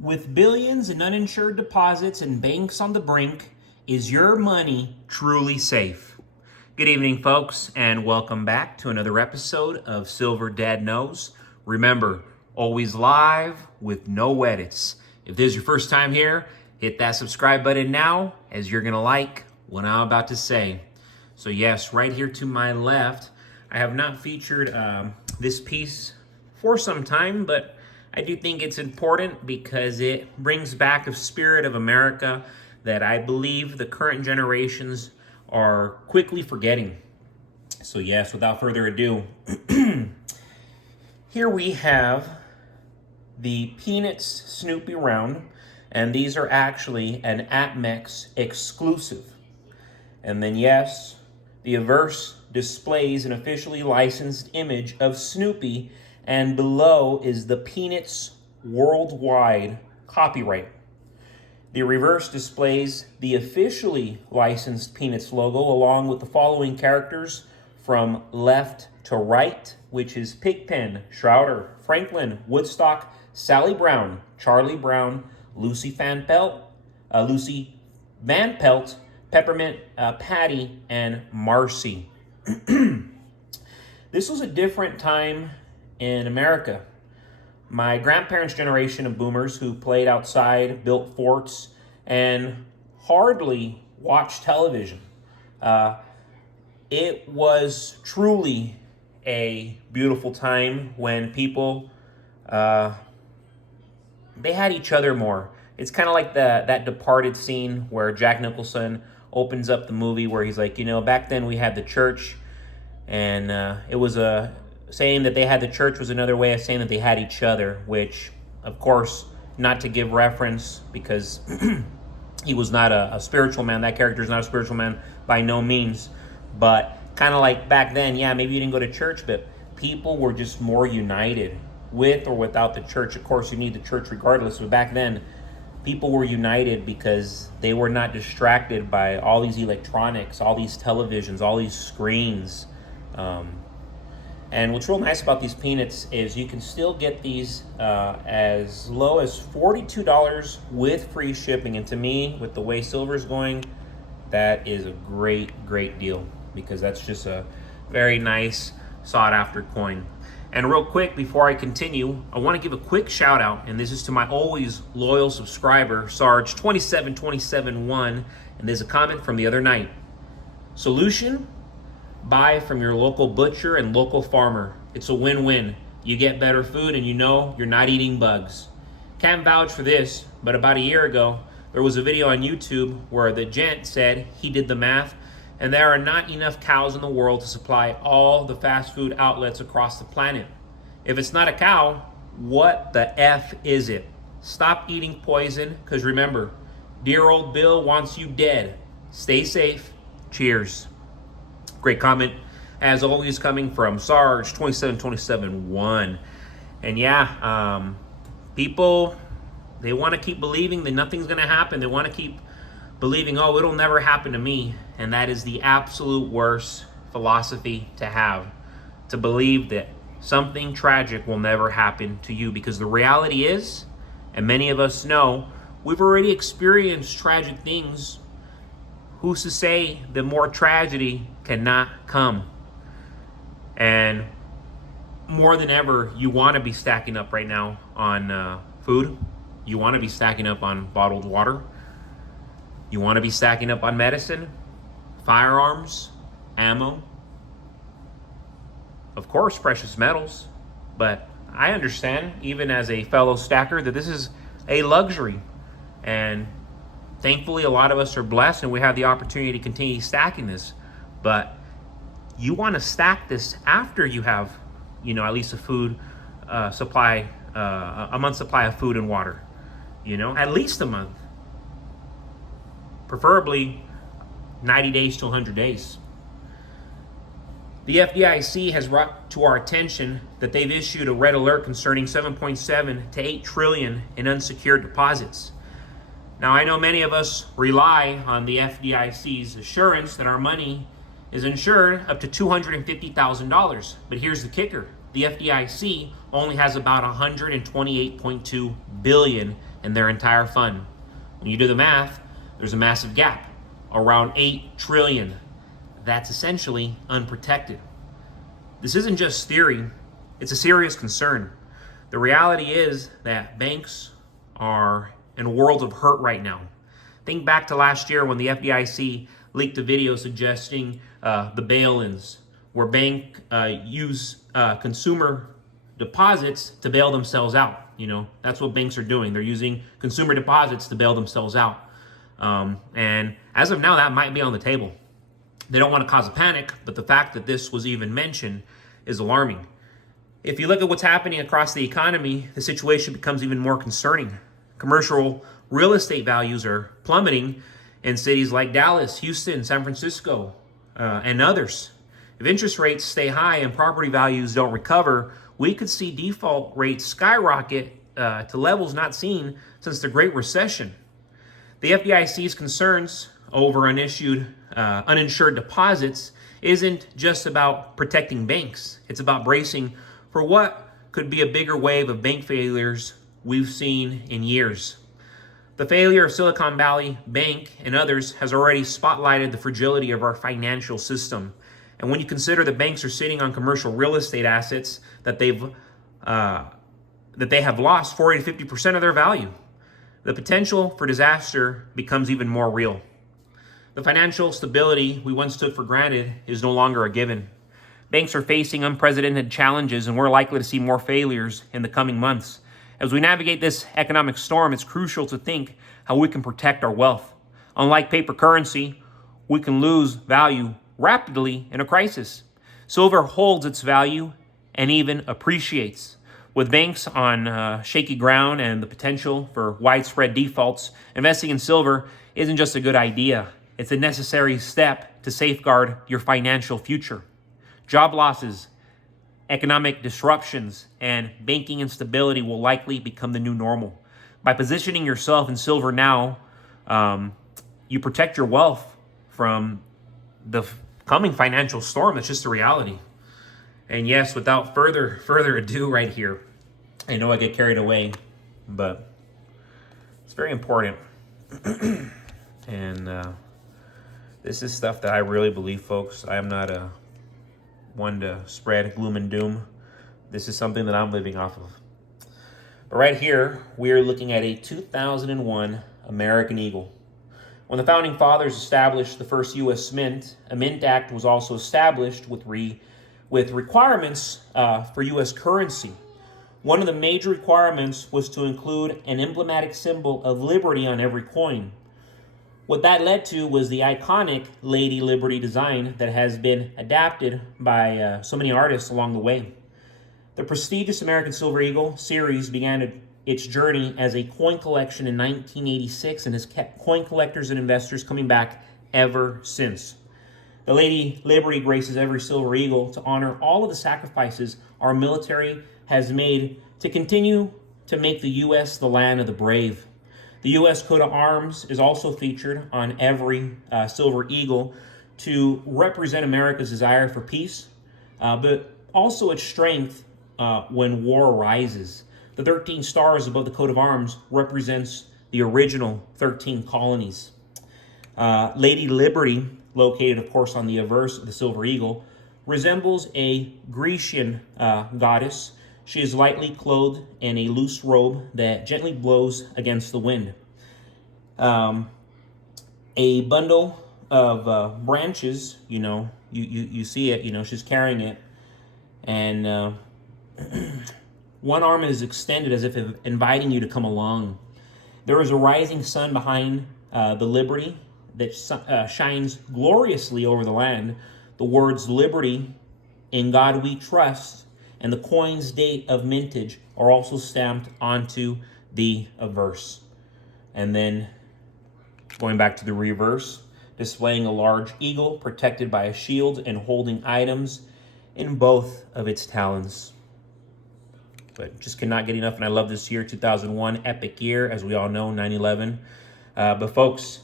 With billions in uninsured deposits and banks on the brink, is your money truly safe? Good evening, folks, and welcome back to another episode of Silver Dad Knows. Remember, always live with no edits. If this is your first time here, hit that subscribe button now, as you're going to like what I'm about to say. So yes, right here to my left, I have not featured this piece for some time, but I do think it's important because it brings back a spirit of America that I believe the current generations are quickly forgetting. So yes, without further ado, here we have the Peanuts Snoopy round, and these are actually an APMEX exclusive. And then yes, the Averse displays an officially licensed image of Snoopy, and below is the Peanuts worldwide copyright. The reverse displays the officially licensed Peanuts logo along with the following characters from left to right, which is Pigpen, Shrouder, Franklin, Woodstock, Sally Brown, Charlie Brown, Lucy Van Pelt, Peppermint Patty, and Marcy. This was a different time in America. My grandparents' generation of boomers who played outside, built forts, and hardly watched television. It was truly a beautiful time when people, they had each other more. It's kind of like that Departed scene where Jack Nicholson opens up the movie where he's like, back then we had the church, and it was saying that they had the church was another way of saying that they had each other, which, of course, not to give reference because he was not a spiritual man. That character is not a spiritual man by no means. But kind of like back then, yeah, maybe you didn't go to church, but people were just more united with or without the church. Of course, you need the church regardless. But back then, people were united because they were not distracted by all these electronics, all these televisions, all these screens. And what's real nice about these Peanuts is you can still get these as low as $42 with free shipping. And to me, with the way silver is going, that is a great, great deal because that's just a very nice, sought-after coin. And real quick, before I continue, I want to give a quick shout out, and this is to my always loyal subscriber, Sarge27271, and there's a comment from the other night. Solution? Buy from your local butcher and local farmer. It's a win-win. You get better food and you're not eating bugs. Can't vouch for this, but about a year ago, there was a video on YouTube where the gent said he did the math and there are not enough cows in the world to supply all the fast food outlets across the planet. If it's not a cow, what the F is it? Stop eating poison, because remember, dear old Bill wants you dead. Stay safe. Cheers. Great comment, as always, coming from Sarge27271. And yeah, people, they want to keep believing that nothing's going to happen. They want to keep believing, oh, it'll never happen to me. And that is the absolute worst philosophy to have, to believe that something tragic will never happen to you. Because the reality is, and many of us know, we've already experienced tragic things. Who's to say that more tragedy cannot come? And more than ever, you want to be stacking up right now on food. You want to be stacking up on bottled water. You want to be stacking up on medicine, firearms, ammo, of course, precious metals. But I understand, even as a fellow stacker, that this is a luxury. And thankfully, a lot of us are blessed and we have the opportunity to continue stacking this. But you want to stack this after you have, at least a food supply, a month's supply of food and water. At least a month. Preferably 90 days to 100 days. The FDIC has brought to our attention that they've issued a red alert concerning 7.7 to 8 trillion in unsecured deposits. Now, I know many of us rely on the FDIC's assurance that our money is insured up to $250,000. But here's the kicker. The FDIC only has about $128.2 billion and their entire fund. When you do the math, there's a massive gap, around 8 trillion. That's essentially unprotected. This isn't just theory, it's a serious concern. The reality is that banks are in a world of hurt right now. Think back to last year when the FDIC leaked a video suggesting the bail-ins, where banks use consumer deposits to bail themselves out. That's what banks are doing. They're using consumer deposits to bail themselves out. And as of now, that might be on the table. They don't want to cause a panic, but the fact that this was even mentioned is alarming. If you look at what's happening across the economy, the situation becomes even more concerning. Commercial real estate values are plummeting in cities like Dallas, Houston, San Francisco, and others. If interest rates stay high and property values don't recover, we could see default rates skyrocket to levels not seen since the Great Recession. The FDIC's concerns over uninsured deposits isn't just about protecting banks. It's about bracing for what could be a bigger wave of bank failures we've seen in years. The failure of Silicon Valley Bank and others has already spotlighted the fragility of our financial system. And when you consider that banks are sitting on commercial real estate assets that they have lost 40 to 50% of their value, the potential for disaster becomes even more real. The financial stability we once took for granted is no longer a given. Banks are facing unprecedented challenges, and we're likely to see more failures in the coming months. As we navigate this economic storm, it's crucial to think how we can protect our wealth. Unlike paper currency, we can lose value rapidly in a crisis. Silver holds its value and even appreciates. With banks on shaky ground and the potential for widespread defaults, investing in silver isn't just a good idea. It's a necessary step to safeguard your financial future. Job losses, economic disruptions, and banking instability will likely become the new normal. By positioning yourself in silver now, you protect your wealth from the coming financial storm. That's just a reality. And yes, without further ado right here, I know I get carried away, but it's very important. And this is stuff that I really believe, folks. I am not one to spread gloom and doom. This is something that I'm living off of. But right here, we are looking at a 2001 American Eagle. When the Founding Fathers established the first U.S. Mint, a Mint Act was also established with requirements for U.S. currency. One of the major requirements was to include an emblematic symbol of liberty on every coin. What that led to was the iconic Lady Liberty design that has been adapted by so many artists along the way. The prestigious American Silver Eagle series began its journey as a coin collection in 1986 and has kept coin collectors and investors coming back ever since. The Lady Liberty graces every Silver Eagle to honor all of the sacrifices our military has made to continue to make the U.S. the land of the brave. The U.S. coat of arms is also featured on every Silver Eagle to represent America's desire for peace, but also its strength when war arises. The 13 stars above the coat of arms represents the original 13 colonies. Lady Liberty, located, of course, on the obverse of the Silver Eagle, resembles a Grecian goddess. She is lightly clothed in a loose robe that gently blows against the wind. A bundle of branches, you see it, she's carrying it. And one arm is extended as if inviting you to come along. There is a rising sun behind the Liberty that shines gloriously over the land. The words "Liberty, in God we trust," and the coin's date of mintage are also stamped onto the obverse. And then going back to the reverse, displaying a large eagle protected by a shield and holding items in both of its talons. But just cannot get enough, and I love this year, 2001, epic year, as we all know, 9/11. But folks,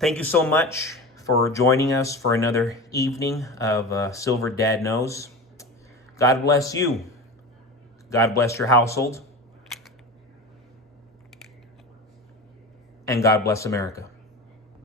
thank you so much for joining us for another evening of Silver Dad Knows. God bless you. God bless your household. and God bless America.